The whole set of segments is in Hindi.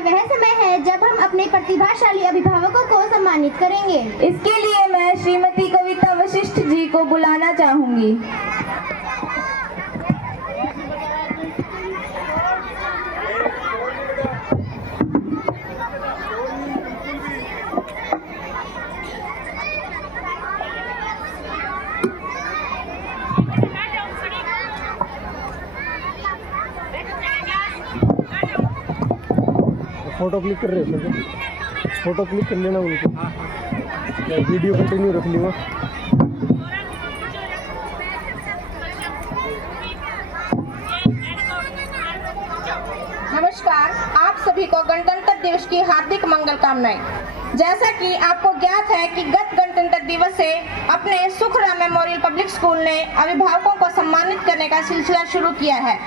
यह वह समय है जब हम अपने प्रतिभाशाली अभिभावकों को सम्मानित करेंगे। इसके लिए मैं श्रीमती कविता वशिष्ठ जी को बुलाना चाहूंगी। फोटो क्लिक कर रहे हो सर, फोटो क्लिक कर लेना उनको, वीडियो कंटिन्यू रख लियो। नमस्कार, आप सभी को गणतंत्र दिवस की हार्दिक मंगल कामनाएं। जैसा कि आपको ज्ञात है कि गत गणतंत्र दिवस से अपने सुखराम मेमोरियल पब्लिक स्कूल ने अभिभावकों को सम्मानित करने का सिलसिला शुरू किया है।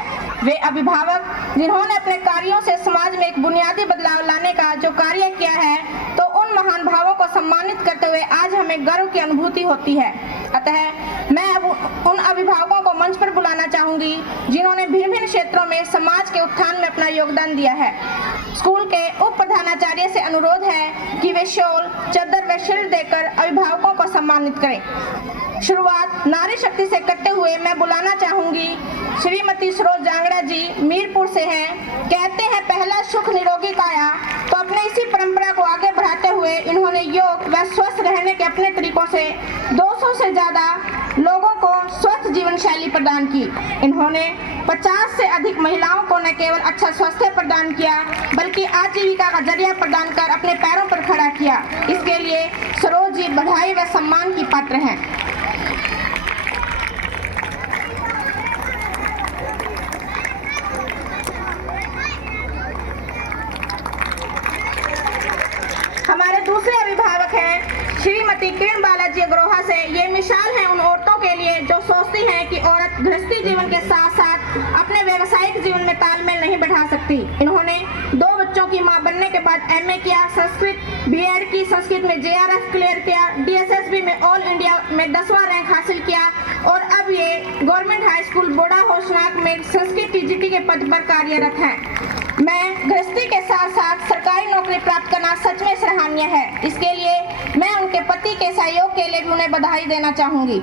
वे अभिभावक जिन्होंने अपने कार्यों से समाज में एक बुनियादी बदलाव लाने का जो कार्य किया है, तो उन महान भावों को सम्मानित करते हुए आज हमें गर्व की अनुभूति होती है। अतः मैं अब उन अभिभावकों को मंच पर बुलाना चाहूंगी जिन्होंने भिन्न भिन्न क्षेत्रों में समाज के उत्थान में अपना योगदान दिया है। स्कूल के उप प्रधानाचार्य से अनुरोध है कि वे शॉल, चद्दर व शील्ड देकर अभिभावकों को सम्मानित करें। शुरुआत नारी शक्ति से करते हुए मैं बुलाना चाहूंगी श्रीमती सरोज जांगड़ा जी, मीरपुर से हैं। कहते हैं पहला सुख निरोगी काया, तो अपने इसी परंपरा को आगे बढ़ाते हुए इन्होंने योग व स्वस्थ रहने के अपने तरीकों से 200 से ज्यादा लोगों को स्वस्थ जीवन शैली प्रदान की। इन्होंने 50 से अधिक महिलाओं को न केवल अच्छा स्वास्थ्य प्रदान किया, बल्कि आजीविका का जरिया प्रदान कर अपने पैरों पर खड़ा किया। इसके लिए सरोज जी बधाई व सम्मान की पात्र हैं। हमारे दूसरे अभिभावक हैं श्रीमती किरण बालाजी अग्रोहा से। ये मिसाल है उन औरतों के लिए जो सोचती हैं कि औरत गृहस्थी जीवन के साथ साथ अपने व्यावसायिक जीवन में तालमेल नहीं बैठा सकती। इन्होंने 2 बच्चों की मां बनने के बाद MA किया, संस्कृत BEd की, संस्कृत में JRF क्लियर किया, DSSB में ऑल इंडिया में 10वां रैंक हासिल किया और अब ये गवर्नमेंट हाई स्कूल बोड़ा होशनाक में संस्कृत TGT के पद पर कार्यरत हैं। मैं गृहस्थी के साथ साथ सरकारी नौकरी प्राप्त करना सच में सराहनीय है। इसके लिए मैं उनके पति के सहयोग के लिए भी उन्हें बधाई देना चाहूंगी।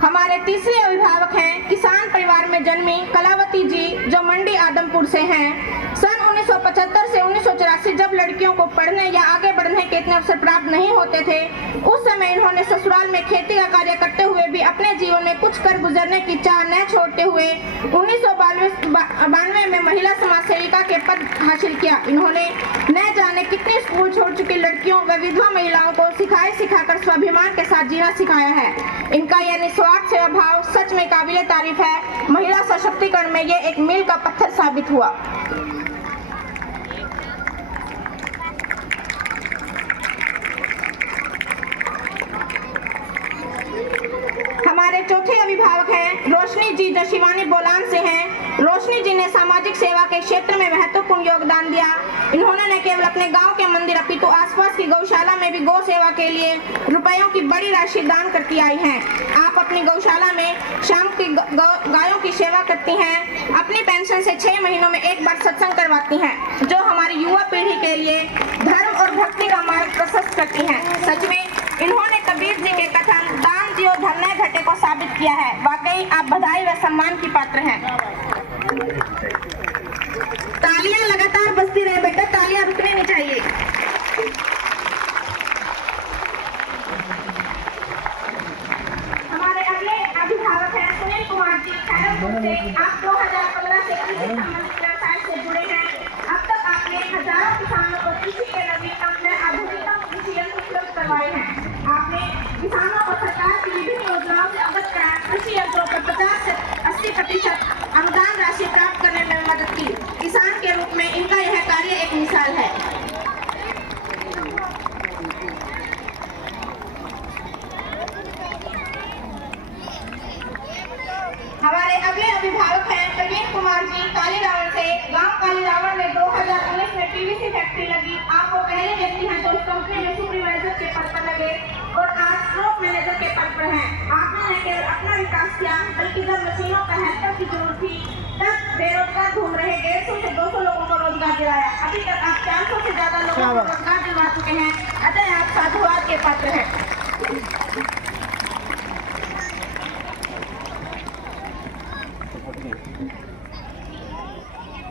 हमारे तीसरे अभिभावक हैं किसान परिवार में जन्मी कलावती जी, जो मंडी आदमपुर से हैं। सन 1975 से 1984 जब लड़कियों को पढ़ने या आगे बढ़ने के इतने अवसर प्राप्त नहीं होते थे, उस समय इन्होंने ससुराल में खेती का कार्य करते हुए भी अपने जीवन में कुछ कर गुजरने की चाह न छोड़ते हुए 1992 में महिला समाज सेविका के पद हासिल किया। इन्होंने न जाने कितने स्कूल छोड़ चुकी लड़कियों व विधवा महिलाओं को सिखाकर स्वाभिमान के साथ जीना सिखाया है। इनका यह निस्वार्थ सेवा भाव सच में काबिले तारीफ है। महिला सशक्तिकरण में ये एक मील का पत्थर साबित हुआ। हमारे चौथे अभिभावक हैं रोशनी जी, जो शिवानी बोलान से हैं। रोशनी जी ने सामाजिक सेवा के क्षेत्र में महत्वपूर्ण योगदान दिया। इन्होंने न केवल अपने गांव के मंदिर अपितु आसपास की गौशाला में भी गौ सेवा के लिए रुपयों की बड़ी राशि दान करती आई हैं। आप अपनी गौशाला में शाम की गायों की सेवा करती हैं। अपनी पेंशन से 6 महीनों में एक बार सत्संग करवाती हैं, जो हमारी युवा पीढ़ी के लिए धर्म और भक्ति का मार्ग प्रशस्त करती हैं। सच में इन्होंने कबीर जी के कथन दान जियो धर्म घटे को साबित किया है। वाकई आप बधाई व सम्मान की पात्र हैं। तालियां लगातार बजती रहे बेटा, तालियां रुकनी नहीं चाहिए। हमारे अगले अभिभावक हैं सुनील कुमार जी, खैरपुर से। आप 2015 से कृषि संबंधित व्यवसाय से जुड़े हैं। अब तक आपने हजारों किसानों को कृषि के नवीनतम व आधुनिकतम कृषि यंत्र उपलब्ध करवाए हैं। आपने किसानों को सरकार की विभिन्न योजनाओं से अवगत कराया, कृषि यंत्रों पर 50 से 80% अनुदान राशि प्राप्त करने में मदद की। किसान के रूप में इनका यह कार्य एक मिसाल है। हमारे अगले अभिभावक हैं प्रवीण कुमार जी, कालीरावण से। गांव कालीरावण में 2019 में PVC फैक्ट्री लगी। आप वो पहले व्यक्ति हैं जो इस कंपनी में सुपरवाइजर के पद पर लगे। और आज स्टॉक मैनेजर के पद पर हैं। आपने न केवल अपना विकास किया बल्कि जब मशीनों का हेल्पर की जरूरत थी तब बेरोजगार घूम रहे 150 से 200 लोगों को रोजगार दिलाया। अभी तक आप 400 से ज्यादा लोगों को रोजगार दिलवा चुके हैं। अतः आप साधुवाद के पात्र हैं।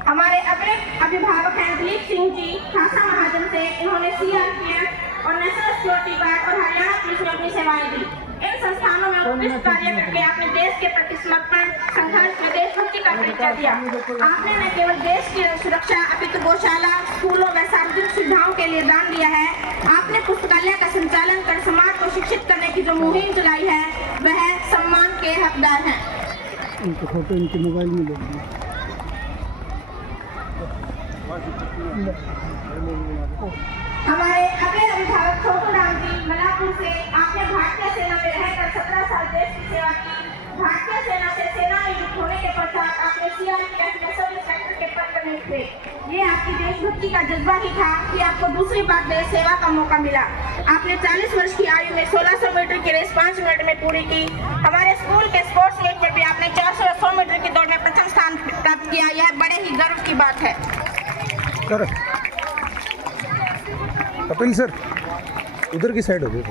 हमारे अगले अभिभावक हैं दिलीप सिंह जी खासा महाजन से। इन्होंने सीआरपीएफ और नेशनल सिक्योरिटी गार्ड और हरियाणा पुलिस में अपनी सेवाएं दी। इन संस्थानों में उत्कृष्ट कार्य करके आपने देश के प्रति समर्पण संघर्ष में देशभक्ति का परिचय दिया। आपने न केवल देश की सुरक्षा अपितु गौशाला, स्कूलों व सार्वजनिक सुविधाओं के लिए दान दिया है। आपने पुस्तकालय का संचालन कर समाज को शिक्षित करने की जो मुहिम चलाई है वह सम्मान के हकदार हैं। इनके फोटो इनके मोबाइल में लेंगे। हमारे अगले अभिभावक छोटू राम जी मलापुर से। आपने भारतीय सेना में रहकर 17 साल देश की सेवा की। भारतीय सेना से सेना में युक्त होने के पश्चात आपने सीआरपीएफ में सब इंस्पेक्टर के पद पर नियुक्त थे। ये आपकी देशभक्ति का जज्बा ही था कि आपको दूसरी बार देश सेवा का मौका मिला। आपने 40 वर्ष की आयु में 1600 मीटर की रेस 5 मिनट में पूरी की। हमारे स्कूल के स्पोर्ट्स मीट में भी आपने 400 और 100 मीटर की दौड़ में प्रथम स्थान प्राप्त किया। यह बड़े ही गर्व की बात है। सर कपिल सर उधर की साइड हो गई।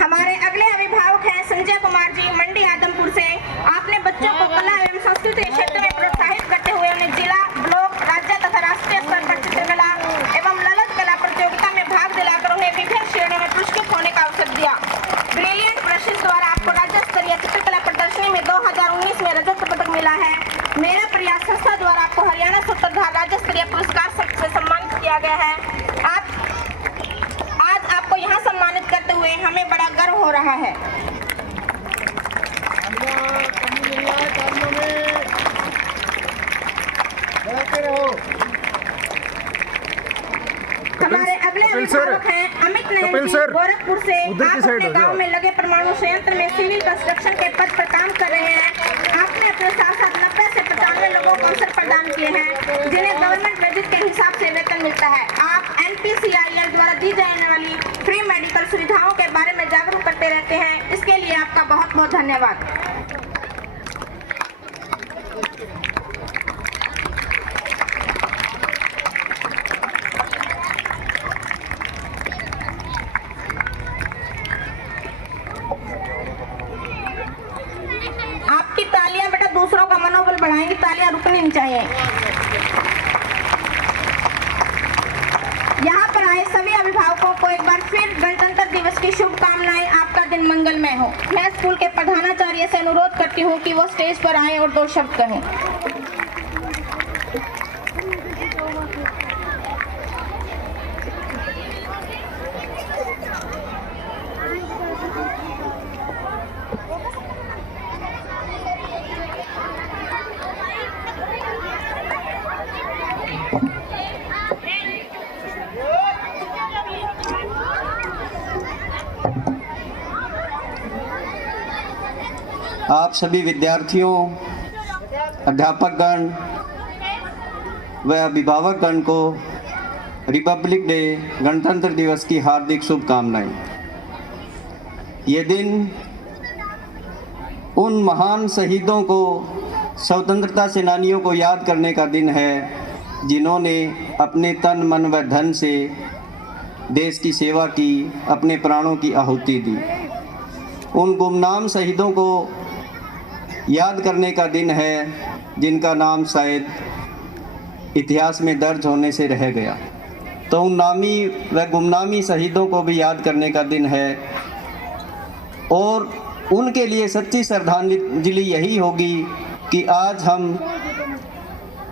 हमारे अगले अभिभावक हैं संजय कुमार जी मंडी आदमपुर से। आपने बच्चों को कला एवं संस्कृति क्षेत्र में प्रोत्साहित करते हुए उन्हें जिला, ब्लॉक, राज्य तथा राष्ट्रीय स्तर पर चित्रकला एवं ललित कला प्रतियोगिता में भाग दिलाकर उन्हें विभिन्न श्रेणियों में पुरस्कृत होने का अवसर दिया। ब्रिलियंट ब्रशेस द्वारा आपको राज्य स्तरीय चित्रकला प्रदर्शनी में 2019 में रजत पदक मिला है। मेरा प्रयास संस्था द्वारा आपको हरियाणा सूत्रधार राज्य स्तरीय पुरस्कार से सम्मानित किया गया है। आज आपको यहाँ सम्मानित करते हुए हमें बड़ा गर्व हो रहा है। हमारे अगले अभिभावक हैं अमित नयन जी गोरखपुर से। आप अपने गांव में लगे परमाणु संयंत्र में सिविल कंस्ट्रक्शन के पद पर काम कर रहे हैं। आपने अपने साथ साथ 90 से 95 लोगों को अवसर प्रदान किए हैं जिन्हें गवर्नमेंट वेजेस के हिसाब से वेतन मिलता है। आप NPCIL द्वारा दी जाने वाली फ्री मेडिकल सुविधाओं के बारे में जागरूक करते रहते हैं। इसके लिए आपका बहुत बहुत धन्यवाद। आपकी तालियां बेटा दूसरों का मनोबल बढ़ाएंगी, तालियां रुकनी नहीं चाहिए। यहाँ पर आए सभी अभिभावकों को एक बार फिर गणतंत्र दिवस की शुभकामनाएं। आपका दिन मंगलमय हो। मैं स्कूल के प्रधानाचार्य से अनुरोध करती हूँ कि वो स्टेज पर आए और 2 शब्द कहें। आप सभी विद्यार्थियों, अध्यापकगण व अभिभावकगण को रिपब्लिक डे गणतंत्र दिवस की हार्दिक शुभकामनाएं। ये दिन उन महान शहीदों को, स्वतंत्रता सेनानियों को याद करने का दिन है जिन्होंने अपने तन, मन व धन से देश की सेवा की, अपने प्राणों की आहुति दी। उन गुमनाम शहीदों को याद करने का दिन है जिनका नाम शायद इतिहास में दर्ज होने से रह गया। तो उन नामी व गुमनामी शहीदों को भी याद करने का दिन है और उनके लिए सच्ची श्रद्धांजलि यही होगी कि आज हम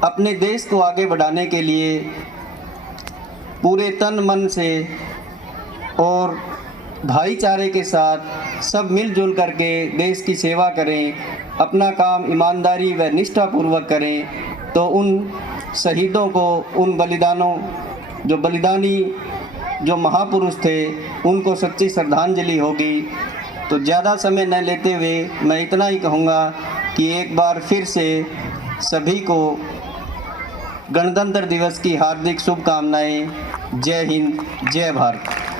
अपने देश को आगे बढ़ाने के लिए पूरे तन मन से और भाईचारे के साथ सब मिलजुल करके देश की सेवा करें, अपना काम ईमानदारी व निष्ठापूर्वक करें, तो उन शहीदों को, उन बलिदानों, जो बलिदानी जो महापुरुष थे, उनको सच्ची श्रद्धांजलि होगी। तो ज़्यादा समय न लेते हुए मैं इतना ही कहूँगा कि एक बार फिर से सभी को गणतंत्र दिवस की हार्दिक शुभकामनाएं। जय हिंद, जय भारत।